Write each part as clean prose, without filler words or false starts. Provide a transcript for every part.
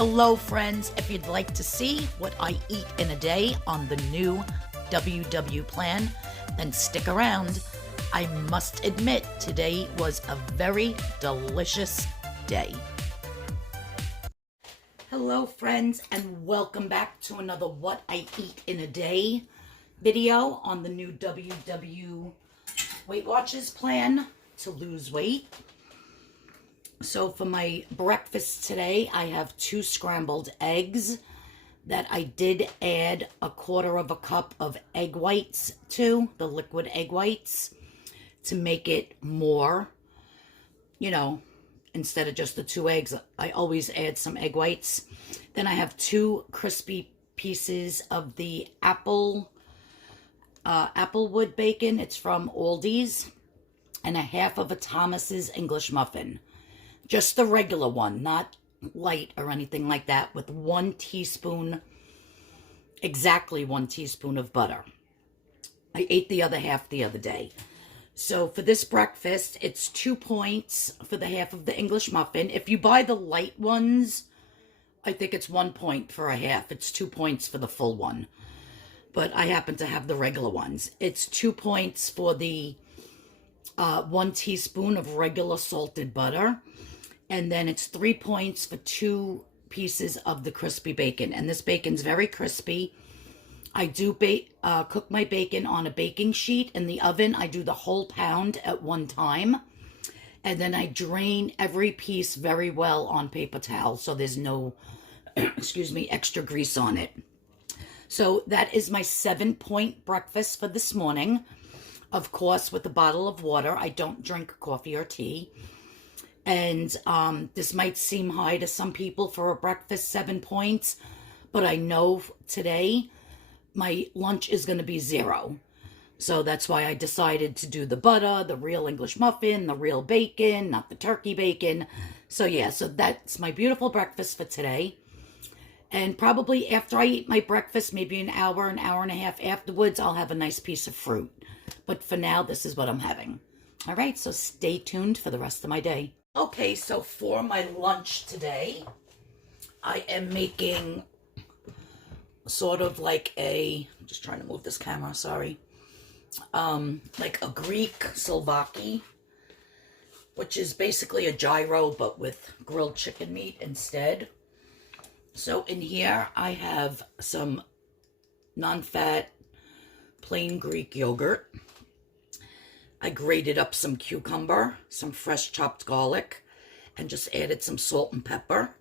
Hello friends, if you'd like to see what I eat in a day on the new WW plan, then stick around. I must admit, today was a very delicious day. Hello friends, and welcome back to another What I Eat in a Day video on the new WW Weight Watchers plan to lose weight. So for my breakfast today, I have 2 scrambled eggs that I did add 1/4 cup of egg whites to, the liquid egg whites, to make it more, you know, instead of just the 2 eggs, I always add some egg whites. Then I have 2 crispy pieces of the applewood bacon. It's from Aldi's, and 1/2 of a Thomas's English muffin. Just the regular one, not light or anything like that, with 1 teaspoon, exactly 1 teaspoon of butter. I ate the other half the other day. So for this breakfast, it's 2 points for the 1/2 of the English muffin. If you buy the light ones, I think it's 1 point for a half. It's 2 points for the full one. But I happen to have the regular ones. It's 2 points for the 1 teaspoon of regular salted butter. And then it's 3 points for 2 pieces of the crispy bacon. And this bacon's very crispy. I do cook my bacon on a baking sheet in the oven. I do the whole pound at one time. And then I drain every piece very well on paper towel so there's no, excuse me, extra grease on it. So that is my 7-point breakfast for this morning. Of course, with a bottle of water. I don't drink coffee or tea. And this might seem high to some people for a breakfast, 7 points. But I know today my lunch is going to be 0. So that's why I decided to do the butter, the real English muffin, the real bacon, not the turkey bacon. So yeah, so that's my beautiful breakfast for today. And probably after I eat my breakfast, maybe an hour and a half afterwards, I'll have a nice piece of fruit. But for now, this is what I'm having. All right, so stay tuned for the rest of my day. Okay, so for my lunch today, I am making sort of like I'm just trying to move this camera, sorry. Like a Greek souvlaki, which is basically a gyro, but with grilled chicken meat instead. So in here, I have some non-fat, plain Greek yogurt. I grated up some cucumber, some fresh chopped garlic, and just added some salt and pepper.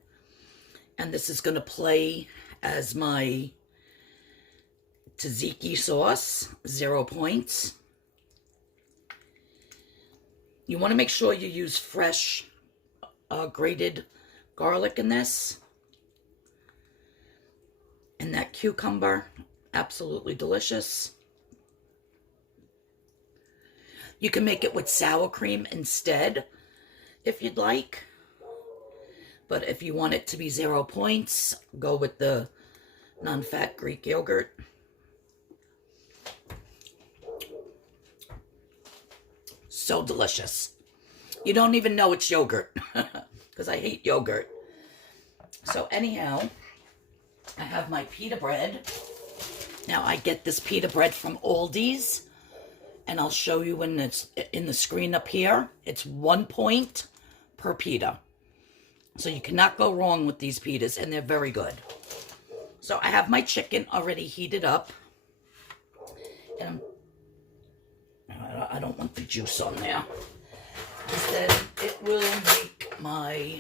And this is going to play as my tzatziki sauce, 0 points. You want to make sure you use fresh grated garlic in this. And that cucumber, absolutely delicious. You can make it with sour cream instead, if you'd like. But if you want it to be 0 points, go with the non-fat Greek yogurt. So delicious. You don't even know it's yogurt, because I hate yogurt. So anyhow, I have my pita bread. Now I get this pita bread from Aldi's. And I'll show you when it's in the screen up here. It's 1 point per pita. So you cannot go wrong with these pitas, and they're very good. So I have my chicken already heated up. And I don't want the juice on there, because then it will make my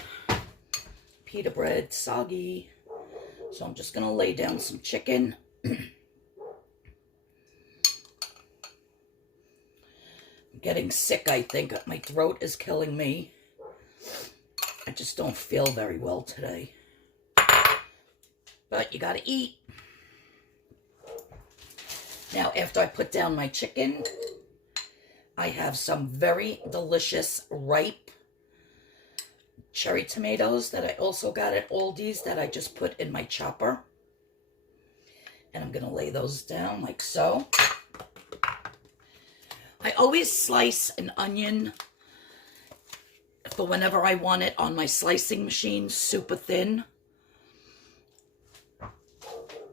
pita bread soggy. So I'm just going to lay down some chicken. Getting sick, I think. My throat is killing me. I just don't feel very well today. But you gotta eat. Now, after I put down my chicken, I have some very delicious ripe cherry tomatoes that I also got at Aldi's that I just put in my chopper. And I'm gonna lay those down like so. I always slice an onion for whenever I want it on my slicing machine, super thin.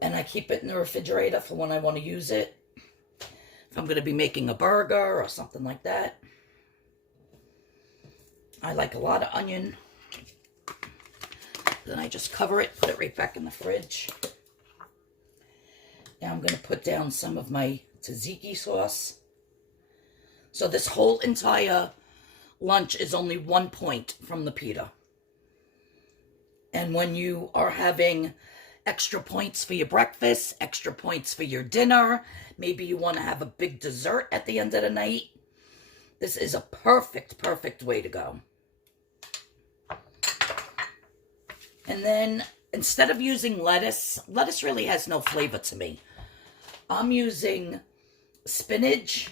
And I keep it in the refrigerator for when I want to use it. If I'm going to be making a burger or something like that. I like a lot of onion. Then I just cover it, put it right back in the fridge. Now I'm going to put down some of my tzatziki sauce. So this whole entire lunch is only 1 point from the pita. And when you are having extra points for your breakfast, extra points for your dinner, maybe you want to have a big dessert at the end of the night, this is a perfect, perfect way to go. And then instead of using lettuce, lettuce really has no flavor to me. I'm using spinach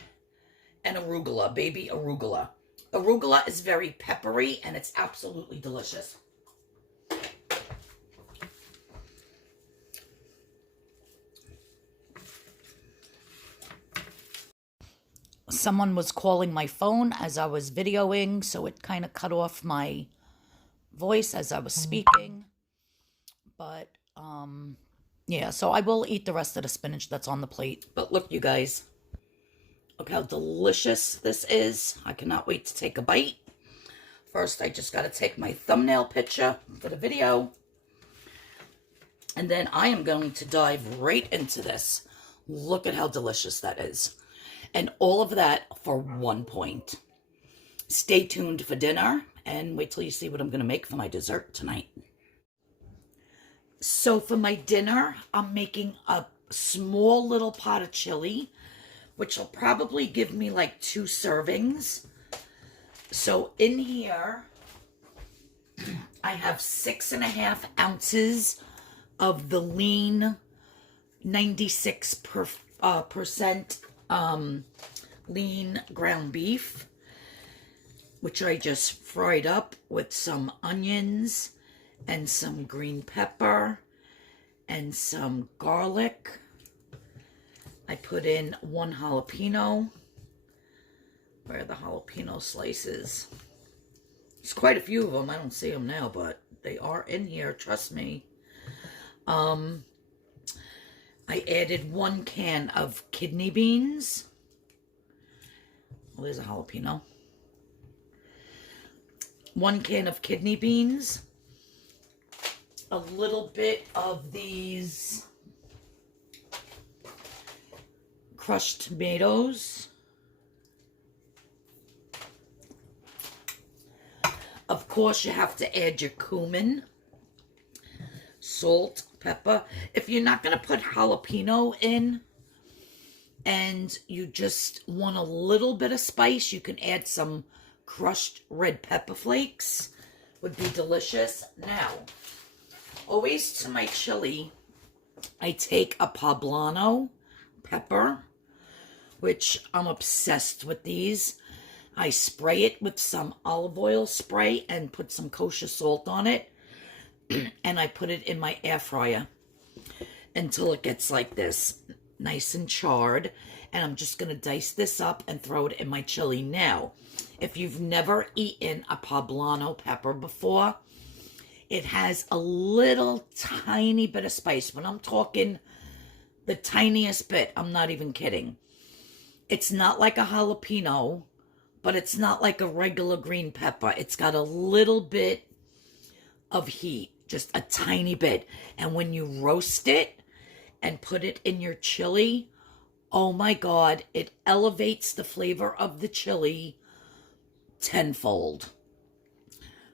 and arugula, baby arugula. Arugula is very peppery and it's absolutely delicious. Someone was calling my phone as I was videoing, so it kind of cut off my voice as I was speaking. But, yeah, so I will eat the rest of the spinach that's on the plate. But look, you guys, look how delicious this is. I cannot wait to take a bite. First, I just got to take my thumbnail picture for the video. And then I am going to dive right into this. Look at how delicious that is. And all of that for 1 point. Stay tuned for dinner and wait till you see what I'm going to make for my dessert tonight. So for my dinner, I'm making a small little pot of chili, which will probably give me like 2 servings. So in here, I have 6.5 ounces of the lean 96% lean ground beef, which I just fried up with some onions and some green pepper and some garlic. I put in 1 jalapeno. Where are the jalapeno slices? There's quite a few of them. I don't see them now, but they are in here, trust me. I added 1 can of kidney beans. Well, there's a jalapeno. 1 can of kidney beans. A little bit of these crushed tomatoes. Of course, you have to add your cumin, salt, pepper. If you're not going to put jalapeno in and you just want a little bit of spice, you can add some crushed red pepper flakes. Would be delicious. Now, always to my chili, I take a poblano pepper, which I'm obsessed with these. I spray it with some olive oil spray and put some kosher salt on it. And I put it in my air fryer until it gets like this, nice and charred. And I'm just going to dice this up and throw it in my chili. Now, if you've never eaten a poblano pepper before, it has a little tiny bit of spice. When I'm talking the tiniest bit, I'm not even kidding. It's not like a jalapeno, but it's not like a regular green pepper. It's got a little bit of heat, just a tiny bit. And when you roast it and put it in your chili, oh my God, it elevates the flavor of the chili tenfold.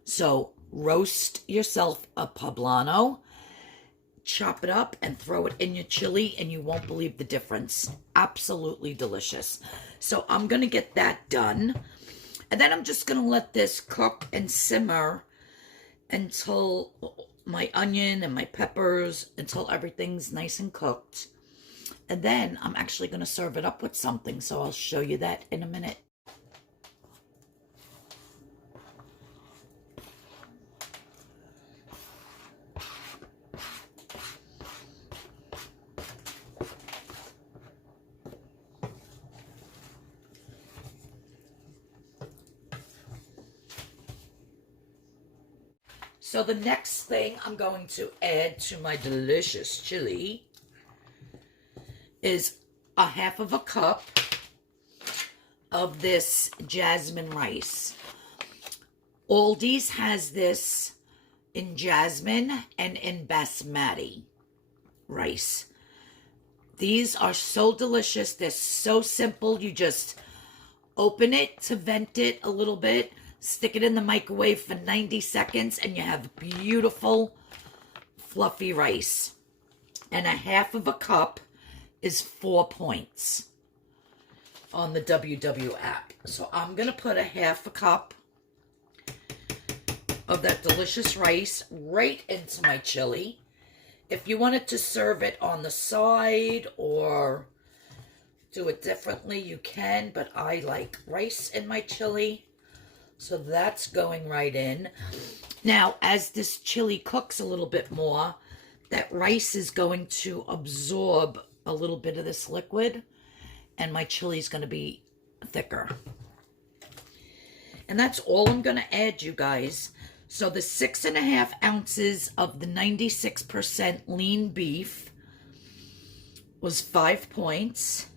So roast yourself a poblano, chop it up and throw it in your chili and you won't believe the difference. Absolutely delicious. So I'm going to get that done. And then I'm just going to let this cook and simmer until my onion and my peppers, until everything's nice and cooked. And then I'm actually going to serve it up with something. So I'll show you that in a minute. So the next thing I'm going to add to my delicious chili is a half of a cup of this jasmine rice. Aldi's has this in jasmine and in basmati rice. These are so delicious. They're so simple. You just open it to vent it a little bit, stick it in the microwave for 90 seconds, and you have beautiful, fluffy rice. And a half of a cup is 4 points on the WW app. So I'm going to put a half a cup of that delicious rice right into my chili. If you wanted to serve it on the side or do it differently, you can, but I like rice in my chili. So that's going right in. Now, as this chili cooks a little bit more, that rice is going to absorb a little bit of this liquid, and my chili is going to be thicker. And that's all I'm going to add, you guys. So the 6.5 ounces of the 96% lean beef was 5 points.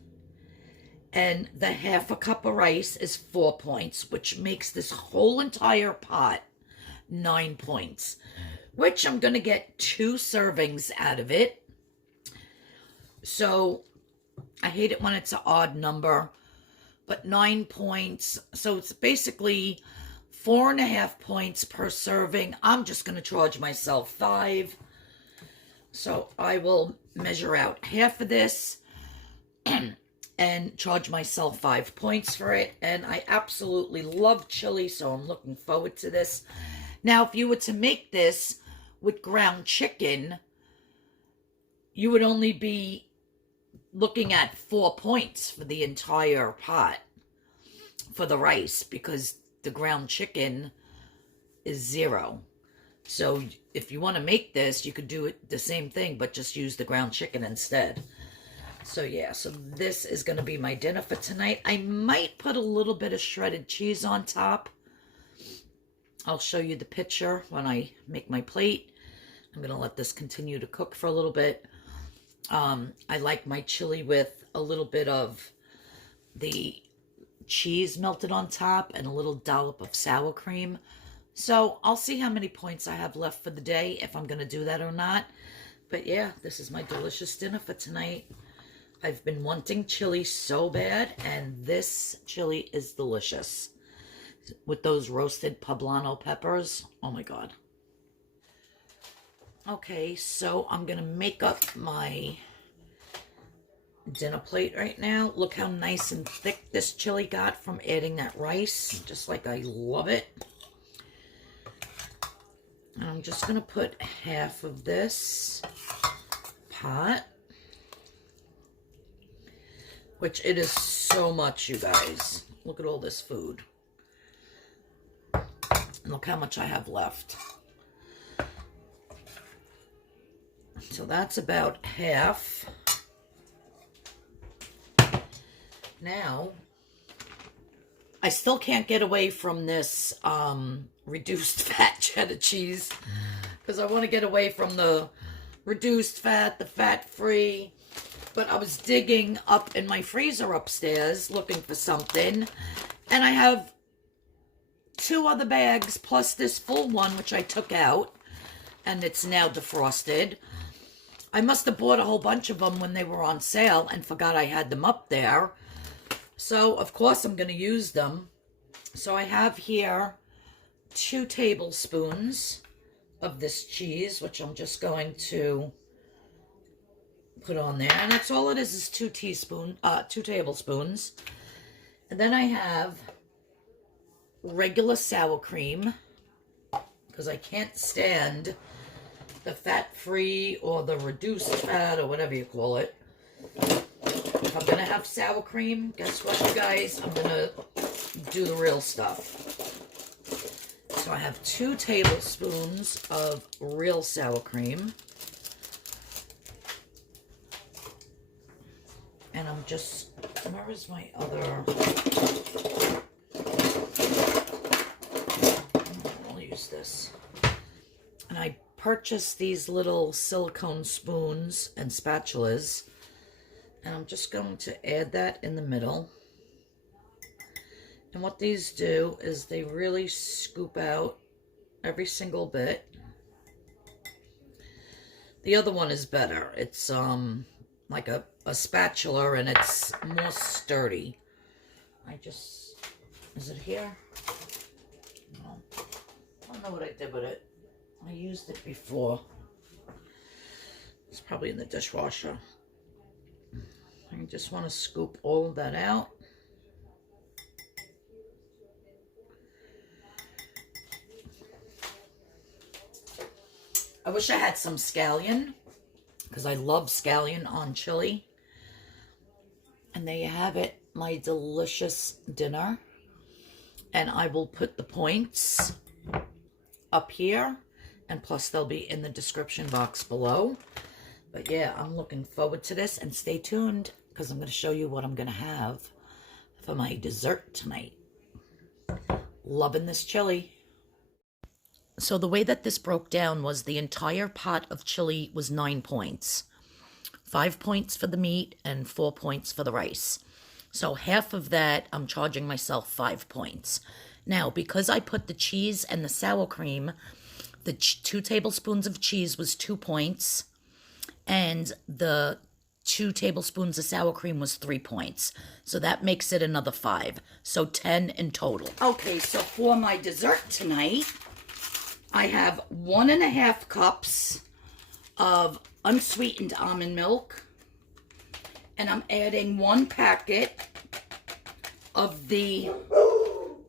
And the half a cup of rice is 4 points, which makes this whole entire pot 9 points, which I'm going to get 2 servings out of it. So I hate it when it's an odd number, but 9 points. So it's basically 4.5 points per serving. I'm just going to charge myself 5. So I will measure out half of this and charge myself 5 points for it. And I absolutely love chili, so I'm looking forward to this. Now, if you were to make this with ground chicken, you would only be looking at 4 points for the entire pot for the rice, because the ground chicken is 0. So if you want to make this, you could do it the same thing, but just use the ground chicken instead. So yeah, so this is going to be my dinner for tonight. I might put a little bit of shredded cheese on top. I'll show you the picture when I make my plate. I'm going to let this continue to cook for a little bit. I like my chili with a little bit of the cheese melted on top and a little dollop of sour cream. So I'll see how many points I have left for the day, if I'm going to do that or not. But yeah, this is my delicious dinner for tonight. I've been wanting chili so bad, and this chili is delicious. With those roasted poblano peppers. Oh my God. Okay, so I'm going to make up my dinner plate right now. Look how nice and thick this chili got from adding that rice. Just like I love it. And I'm just going to put half of this pot. Which it is so much, you guys. Look at all this food. And look how much I have left. So that's about half. Now, I still can't get away from this reduced fat cheddar cheese, because I want to get away from the reduced fat, the fat-free. But I was digging up in my freezer upstairs looking for something, and I have 2 other bags plus this full one, which I took out, and it's now defrosted. I must have bought a whole bunch of them when they were on sale and forgot I had them up there. So, of course, I'm going to use them. So I have here 2 tablespoons of this cheese, which I'm just going to put on there. And that's all it is 2 tablespoons. And then I have regular sour cream, because I can't stand the fat-free or the reduced fat or whatever you call it. If I'm going to have sour cream, guess what, you guys? I'm going to do the real stuff. So I have 2 tablespoons of real sour cream. And I'm just, where is my other, I'll use this. And I purchased these little silicone spoons and spatulas. And I'm just going to add that in the middle. And what these do is they really scoop out every single bit. The other one is better. It's like a spatula, and it's more sturdy. Is it here? No. I don't know what I did with it. I used it before. It's probably in the dishwasher. I just want to scoop all of that out. I wish I had some scallion, because I love scallion on chili. And there you have it, my delicious dinner. And I will put the points up here, and plus they'll be in the description box below. But yeah, I'm looking forward to this, and stay tuned, because I'm going to show you what I'm going to have for my dessert tonight. Loving this chili. So the way that this broke down was the entire pot of chili was 9 points. 5 points for the meat and 4 points for the rice. So half of that, I'm charging myself 5 points. Now, because I put the cheese and the sour cream, the 2 tablespoons of cheese was 2 points, and the 2 tablespoons of sour cream was 3 points. So that makes it another 5. So 10 in total. Okay, so for my dessert tonight, I have 1.5 cups of unsweetened almond milk, and I'm adding 1 packet of the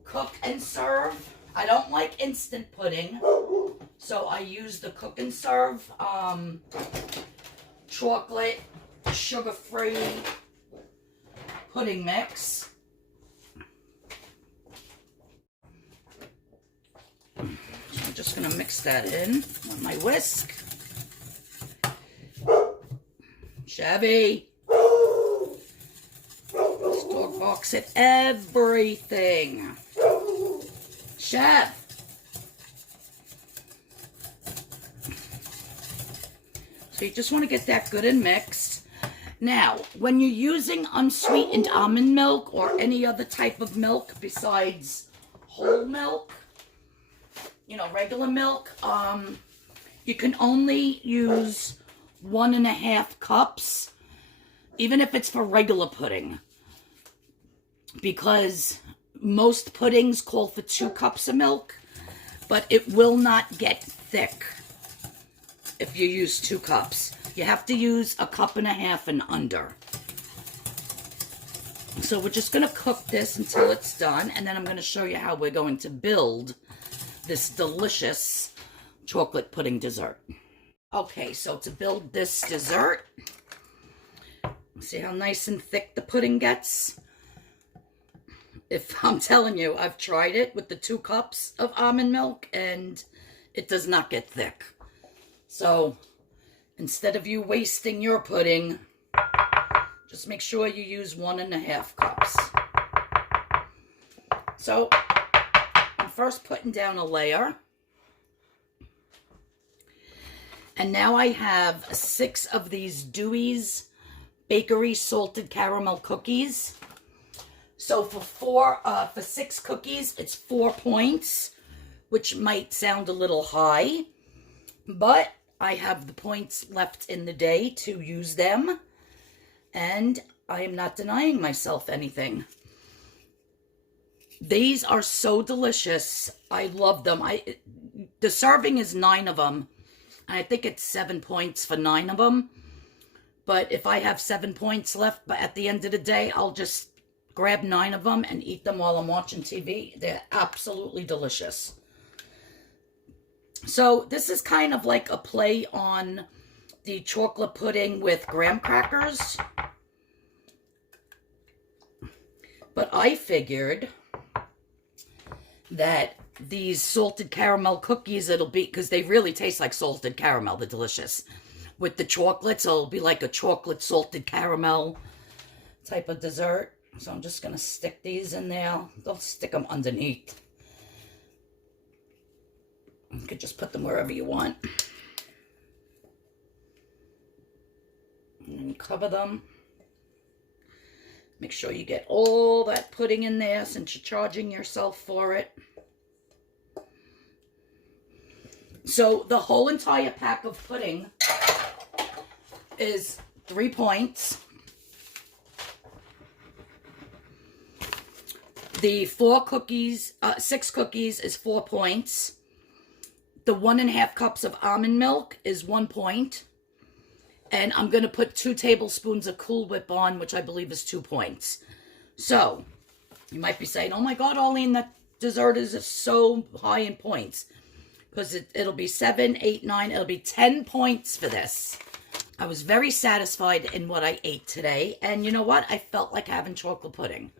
cook and serve. I don't like instant pudding, so I use the cook and serve chocolate sugar-free pudding mix. I'm just going to mix that in with my whisk. Chevy. This dog barks at everything. Chev. So you just want to get that good and mixed. Now, when you're using unsweetened almond milk or any other type of milk besides whole milk, you know, regular milk, you can only use 1.5 cups, even if it's for regular pudding, because most puddings call for 2 cups of milk, but it will not get thick if you use 2 cups. You have to use 1.5 cups and under. So we're just going to cook this until it's done, and then I'm going to show you how we're going to build this delicious chocolate pudding dessert. Okay, so to build this dessert, see how nice and thick the pudding gets? If I'm telling you, I've tried it with the 2 cups of almond milk, and it does not get thick. So instead of you wasting your pudding, just make sure you use 1.5 cups. So I'm first putting down a layer. And now I have 6 of these Dewey's Bakery Salted Caramel Cookies. So for 6 cookies, it's 4 points, which might sound a little high, but I have the points left in the day to use them, and I am not denying myself anything. These are so delicious. I love them. The serving is 9 of them. I think it's 7 points for 9 of them. But if I have 7 points left, but at the end of the day, I'll just grab 9 of them and eat them while I'm watching TV. They're absolutely delicious. So this is kind of like a play on the chocolate pudding with graham crackers. But I figured that these salted caramel cookies, it'll be, because they really taste like salted caramel, they're delicious. With the chocolate, so it'll be like a chocolate salted caramel type of dessert. So I'm just going to stick these in there. Don't stick them underneath. You could just put them wherever you want. And then cover them. Make sure you get all that pudding in there since you're charging yourself for it. So the whole entire pack of pudding is 3 points. The 6 cookies is 4 points. The 1.5 cups of almond milk is 1 point. And I'm going to put 2 tablespoons of Cool Whip on, which I believe is 2 points. So, you might be saying, oh my God, Arlene, that dessert is so high in points. Because it'll be 7, 8, 9, it'll be 10 points for this. I was very satisfied in what I ate today. And you know what? I felt like having chocolate pudding.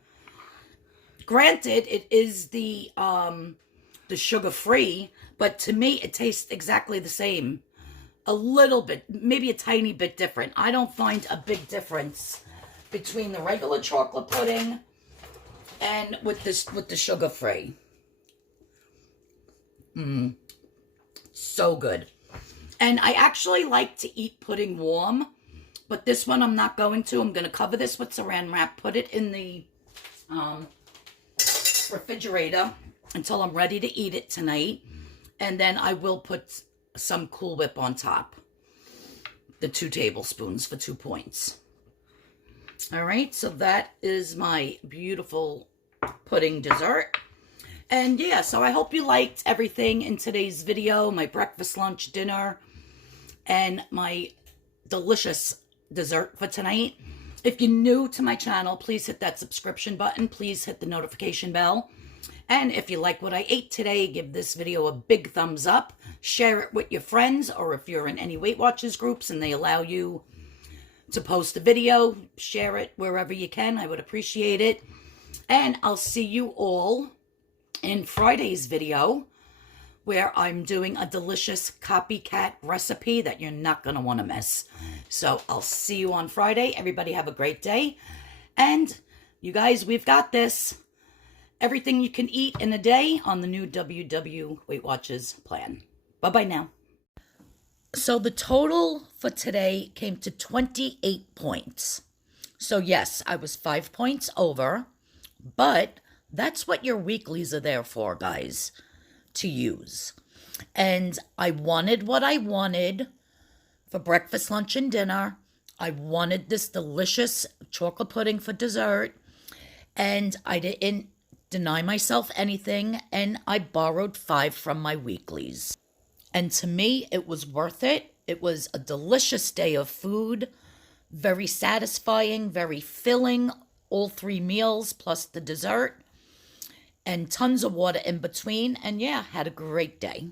Granted, it is the sugar-free, but to me, it tastes exactly the same. A little bit, maybe a tiny bit different. I don't find a big difference between the regular chocolate pudding and with the sugar-free. So good. And I actually like to eat pudding warm, but this one I'm not going to. I'm going to cover this with saran wrap, put it in the refrigerator until I'm ready to eat it tonight. And then I will put some Cool Whip on top. The 2 tablespoons for 2 points. All right, so that is my beautiful pudding dessert. And yeah, so I hope you liked everything in today's video. My breakfast, lunch, dinner, and my delicious dessert for tonight. If you're new to my channel, please hit that subscription button. Please hit the notification bell. And if you like what I ate today, give this video a big thumbs up. Share it with your friends, or if you're in any Weight Watchers groups and they allow you to post a video, share it wherever you can. I would appreciate it. And I'll see you all in Friday's video, where I'm doing a delicious copycat recipe that you're not going to want to miss. So I'll see you on Friday. Everybody have a great day. And you guys, we've got this. Everything you can eat in a day on the new Weight Watchers plan. Bye-bye now. So the total for today came to 28 points. So yes, I was 5 points over, but that's what your weeklies are there for, guys, to use. And I wanted what I wanted for breakfast, lunch, and dinner. I wanted this delicious chocolate pudding for dessert, and I didn't deny myself anything, and I borrowed 5 from my weeklies. And to me, it was worth it. It was a delicious day of food, very satisfying, very filling, all 3 meals plus the dessert, and tons of water in between. And yeah, had a great day.